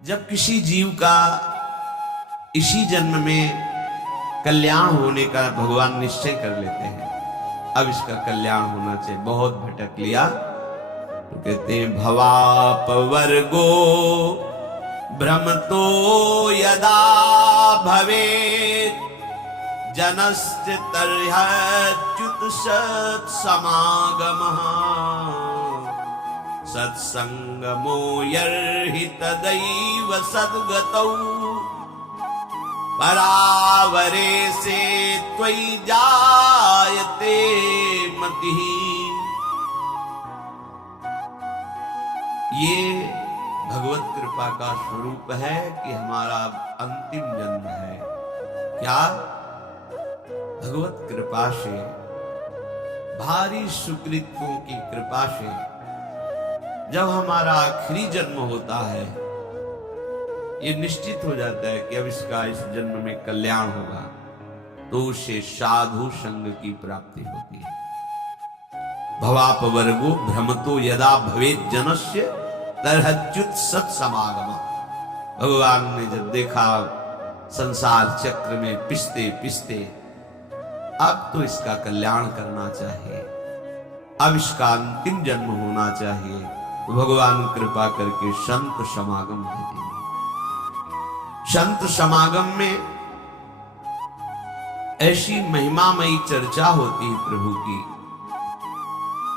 जब किसी जीव का इसी जन्म में कल्याण होने का भगवान निश्चय कर लेते हैं, अब इसका कल्याण होना चाहिए, बहुत भटक लिया तो कहते हैं भवापवर्गो भ्रमतो यदा भवेत् जनस्य तर्ह्यच्युत सत्समागमः सत्संगमो यर्हि तदैव सद्गतौ परावरे से त्वयि जायते मतिः। ये भगवत कृपा का स्वरूप है कि हमारा अंतिम जन्म है। क्या? भगवत कृपा से, भारी सुकृतों की कृपा से जब हमारा आखिरी जन्म होता है, ये निश्चित हो जाता है कि अब इसका इस जन्म में कल्याण होगा, तो उसे साधु संग की प्राप्ति होती है। भवापवर्गो भ्रमतो यदा भवेत् जनस्य तर्ह्यच्युत सत्समागम। भगवान ने जब देखा संसार चक्र में पिसते पिसते अब तो इसका कल्याण करना चाहिए, अब इसका अंतिम जन्म होना चाहिए, तो भगवान कृपा करके संत समागम दे देंगे। संत समागम में ऐसी महिमामयी चर्चा होती है प्रभु की,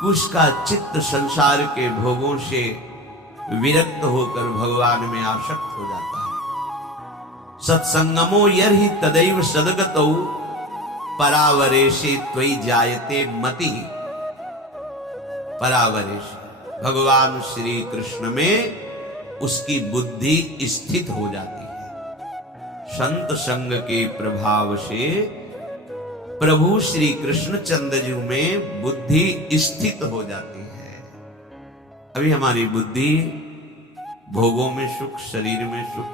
उसका चित्त संसार के भोगों से विरक्त होकर भगवान में आसक्त हो जाता है। सत्संगमो यर्हि तदैव सद्गतौ परावरेशे त्वयि जायते मति। परावरेश, भगवान श्री कृष्ण में उसकी बुद्धि स्थित हो जाती है। संत संग के प्रभाव से प्रभु श्री कृष्ण चंद्रजू में बुद्धि स्थित हो जाती है। अभी हमारी बुद्धि भोगों में सुख, शरीर में सुख,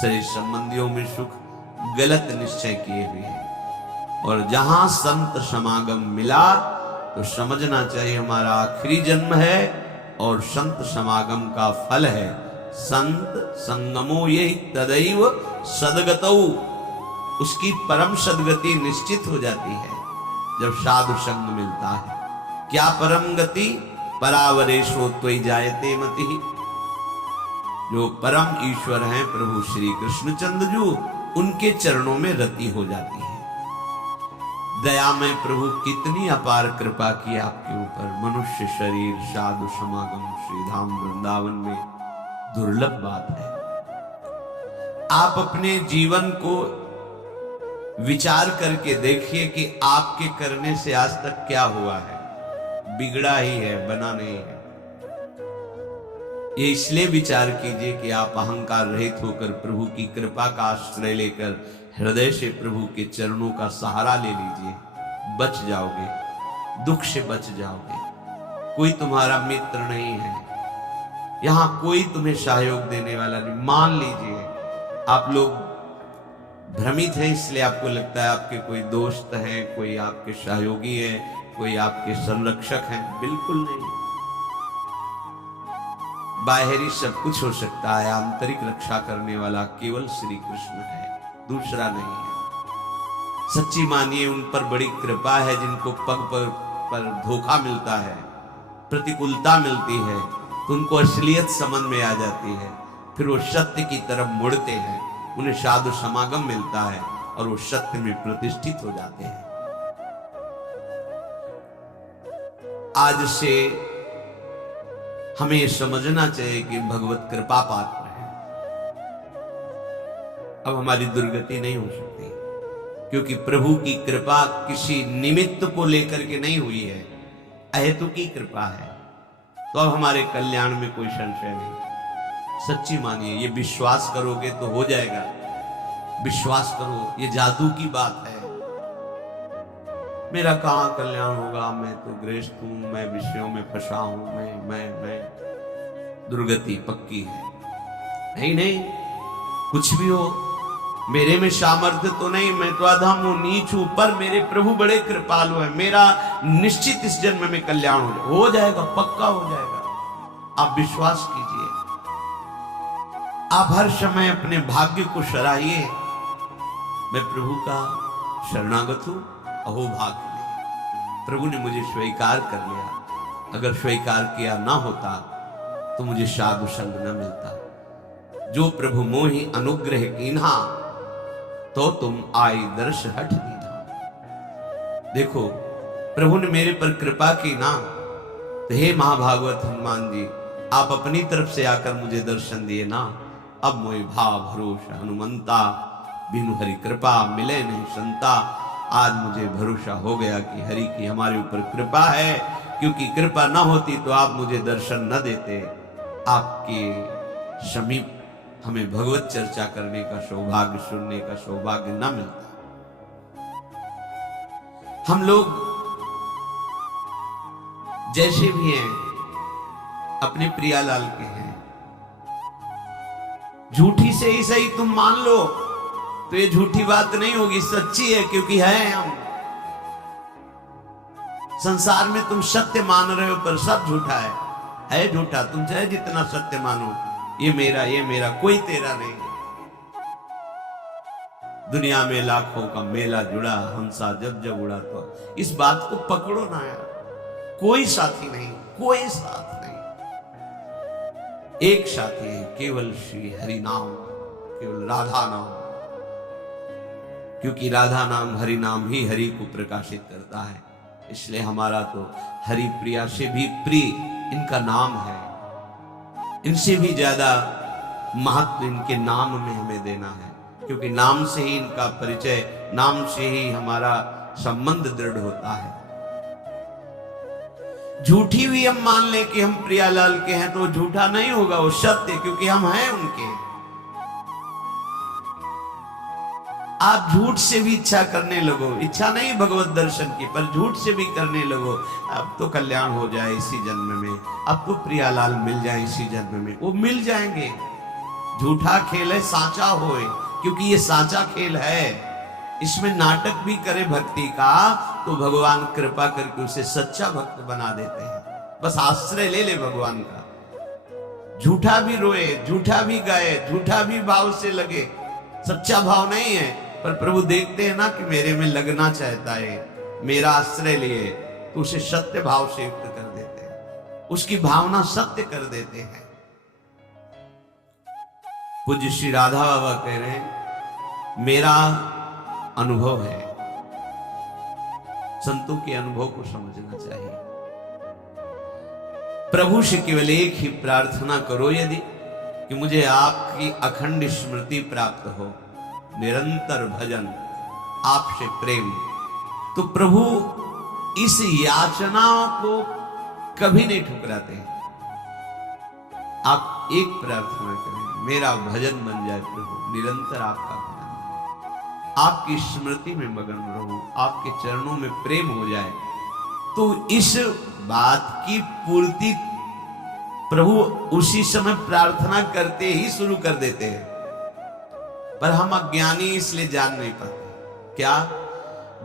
शरीर संबंधियों में सुख, गलत निश्चय किए हुए हैं। और जहां संत समागम मिला तो समझना चाहिए हमारा आखिरी जन्म है और संत समागम का फल है। संत संगमो ये तदैव सद्गतौ, उसकी परम सद्गति निश्चित हो जाती है जब साधु संग मिलता है। क्या परम गति? परावरेशो त्वयि जायते मतिः। जो परम ईश्वर हैं प्रभु श्री कृष्णचंद्र जी, उनके चरणों में रति हो जाती है। दया में प्रभु कितनी अपार कृपा की आपके ऊपर। मनुष्य शरीर साधु समागम श्रीधाम वृंदावन में दुर्लभ बात है। आप अपने जीवन को विचार करके देखिए कि आपके करने से आज तक क्या हुआ है। बिगड़ा ही है, बना नहीं है। ये इसलिए विचार कीजिए कि आप अहंकार रहित होकर प्रभु की कृपा का आश्रय लेकर हृदय से प्रभु के चरणों का सहारा ले लीजिए, बच जाओगे, दुख से बच जाओगे। कोई तुम्हारा मित्र नहीं है, यहां कोई तुम्हें सहयोग देने वाला नहीं। मान लीजिए आप लोग भ्रमित हैं, इसलिए आपको लगता है आपके कोई दोस्त हैं, कोई आपके सहयोगी है, कोई आपके संरक्षक हैं। बिल्कुल नहीं। बाहरी सब कुछ हो सकता है, आंतरिक रक्षा करने वाला केवल श्री कृष्ण है, दूसरा नहीं है। सच्ची मानिए उन पर बड़ी कृपा है जिनको पग पर धोखा मिलता है, प्रतिकूलता मिलती है, तो उनको असलियत समझ में आ जाती है, फिर वो सत्य की तरफ मुड़ते हैं, उन्हें साधु समागम मिलता है और वो सत्य में प्रतिष्ठित हो जाते हैं। आज से हमें समझना चाहिए कि भगवत कृपा पात्र है। अब हमारी दुर्गति नहीं हो सकती, क्योंकि प्रभु की कृपा किसी निमित्त को लेकर के नहीं हुई है, अहेतुकी कृपा है। तो अब हमारे कल्याण में कोई संशय नहीं। सच्ची मानिए, ये विश्वास करोगे तो हो जाएगा। विश्वास करो, ये जादू की बात है। मेरा कहां कल्याण होगा, मैं तो गृहस्थ हूं, मैं विषयों में फंसा हूं, मैं दुर्गति पक्की है। नहीं नहीं, कुछ भी हो, मेरे में सामर्थ्य तो नहीं, मैं तो अधम हूं, नीच हूं, पर मेरे प्रभु बड़े कृपालु हैं। मेरा निश्चित इस जन्म में कल्याण हो जाएगा, पक्का हो जाएगा। आप विश्वास कीजिए। आप हर समय अपने भाग्य को सराहिए, मैं प्रभु का शरणागत हूं, अहो भाग्य में, प्रभु ने मुझे स्वीकार कर लिया। अगर स्वीकार किया ना होता तो मुझे साधु संग न मिलता। जो प्रभु मोहि अनुग्रह कीन्हा, तो तुम आई दर्श हट दीना। देखो प्रभु ने मेरे पर कृपा की ना, तो हे महाभागवत हनुमान जी, आप अपनी तरफ से आकर मुझे दर्शन दिए ना। अब मोहि भाव भरोसा हनुमंता, बिनु हरि कृपा मिले नहीं संता। आज मुझे भरोसा हो गया कि हरि की हमारे ऊपर कृपा है, क्योंकि कृपा ना होती तो आप मुझे दर्शन न देते। आपके समीप हमें भगवत चर्चा करने का सौभाग्य, सुनने का सौभाग्य न मिलता। हम लोग जैसे भी हैं अपने प्रियालाल के हैं, झूठी से ही सही तुम मान लो तो ये झूठी बात नहीं होगी, सच्ची है, क्योंकि है हम। संसार में तुम सत्य मान रहे हो पर सब झूठा है झूठा। तुम चाहे जितना सत्य मानो, ये मेरा, कोई तेरा नहीं। दुनिया में लाखों का मेला जुड़ा, हंसा जब जब उड़ा, तो इस बात को पकड़ो ना यार। कोई साथी नहीं, कोई साथ नहीं, एक साथी है, केवल श्री हरि नाम, केवल राधा नाम, क्योंकि राधा नाम हरि नाम ही हरि को प्रकाशित करता है। इसलिए हमारा तो हरि प्रिया से भी प्रिय इनका नाम है। इनसे भी ज्यादा महत्व इनके नाम में हमें देना है, क्योंकि नाम से ही इनका परिचय, नाम से ही हमारा संबंध दृढ़ होता है। झूठी भी हम मान लें कि हम प्रियालाल के हैं तो झूठा नहीं होगा, वो सत्य, क्योंकि हम हैं उनके। आप झूठ से भी इच्छा करने लगो, इच्छा नहीं भगवत दर्शन की, पर झूठ से भी करने लगो, अब तो कल्याण हो जाए इसी जन्म में, अब तो प्रियालाल मिल जाए इसी जन्म में, वो मिल जाएंगे। झूठा खेल है, साचा होए, क्योंकि ये साचा खेल है। इसमें नाटक भी करे भक्ति का तो भगवान कृपा करके उसे सच्चा भक्त बना देते हैं। बस आश्रय ले ले भगवान का। झूठा भी रोए, झूठा भी गाए, झूठा भी भाव से लगे, सच्चा भाव नहीं है, पर प्रभु देखते हैं ना कि मेरे में लगना चाहता है, मेरा आश्रय लिए, तो उसे सत्य भाव से युक्त कर देते हैं, उसकी भावना सत्य कर देते हैं। पूज्य श्री राधा बाबा कह रहे हैं, मेरा अनुभव है, संतों के अनुभव को समझना चाहिए। प्रभु से केवल एक ही प्रार्थना करो यदि, कि मुझे आपकी अखंड स्मृति प्राप्त हो, निरंतर भजन, आपसे प्रेम, तो प्रभु इस याचना को कभी नहीं ठुकराते। आप एक प्रार्थना करें, मेरा भजन बन जाए प्रभु, निरंतर आपका भजन, आपकी स्मृति में मगन रहूं, आपके चरणों में प्रेम हो जाए, तो इस बात की पूर्ति प्रभु उसी समय प्रार्थना करते ही शुरू कर देते हैं। पर हम अज्ञानी इसलिए जान नहीं पाते। क्या?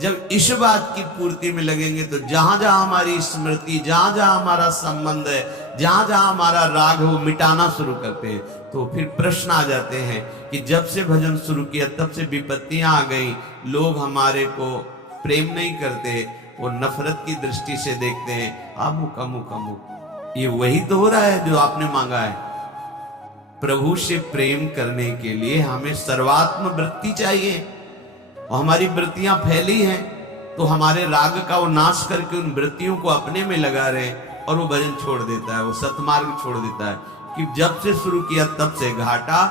जब इस बात की पूर्ति में लगेंगे तो जहां जहां हमारी स्मृति, जहां जहां हमारा संबंध है, जहां जहां हमारा राग है, वो मिटाना शुरू करते हैं। तो फिर प्रश्न आ जाते हैं कि जब से भजन शुरू किया तब से विपत्तियां आ गई, लोग हमारे को प्रेम नहीं करते, वो नफरत की दृष्टि से देखते हैं, अमुक अमुक अमुक। ये वही तो हो रहा है जो आपने मांगा है। प्रभु से प्रेम करने के लिए हमें सर्वात्म वृत्ति चाहिए, और हमारी वृत्तियां फैली हैं, तो हमारे राग का वो नाश करके उन वृत्तियों को अपने में लगा रहे हैं, और वो भजन छोड़ देता है, वो सतमार्ग छोड़ देता है। कि जब से शुरू किया तब से घाटा,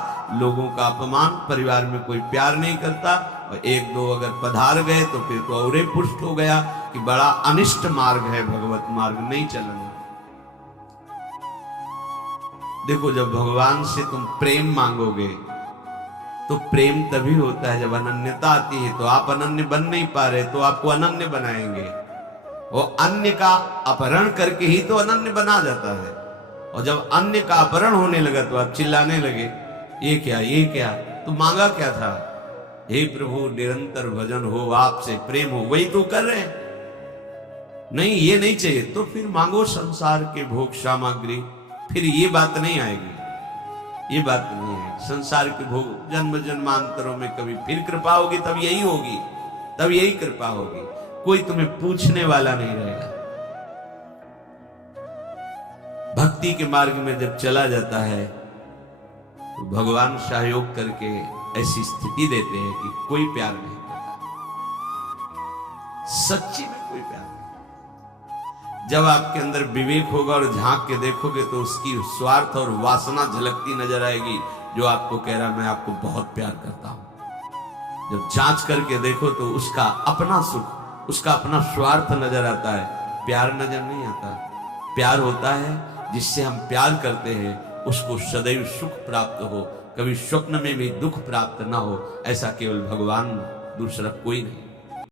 लोगों का अपमान, परिवार में कोई प्यार नहीं करता, और एक दो अगर पधार गए तो फिर तो और पुष्ट हो गया कि बड़ा अनिष्ट मार्ग है, भगवत मार्ग नहीं चलना। देखो, जब भगवान से तुम प्रेम मांगोगे तो प्रेम तभी होता है जब अनन्यता आती है। तो आप अनन्य बन नहीं पा रहे, तो आपको अनन्य बनाएंगे। वो अन्य का अपहरण करके ही तो अनन्य बना जाता है, और जब अन्य का अपहरण होने लगा तो आप चिल्लाने लगे, ये क्या, ये क्या? तो मांगा क्या था? हे प्रभु, निरंतर भजन हो, आपसे प्रेम हो, वही तो कर रहे हैं। नहीं, ये नहीं चाहिए तो फिर मांगो संसार के भोग सामग्री, फिर ये बात नहीं आएगी, ये बात नहीं आएगी। संसार के भोग जन्म जन्मांतरों में कभी फिर कृपा होगी तब यही होगी, तब यही कृपा होगी। कोई तुम्हें पूछने वाला नहीं रहेगा। भक्ति के मार्ग में जब चला जाता है तो भगवान सहयोग करके ऐसी स्थिति देते हैं कि कोई प्यार नहीं करता, सच्ची में कोई प्यार नहीं। जब आपके अंदर विवेक होगा और झांक के देखोगे तो उसकी स्वार्थ और वासना झलकती नजर आएगी, जो आपको कह रहा मैं आपको बहुत प्यार करता हूं। जब जांच करके देखो तो उसका अपना सुख, उसका अपना स्वार्थ नजर आता है, प्यार नजर नहीं आता। प्यार होता है जिससे हम प्यार करते हैं उसको सदैव सुख प्राप्त हो, कभी स्वप्न में भी दुख प्राप्त ना हो, ऐसा केवल भगवान, दूसरा कोई नहीं।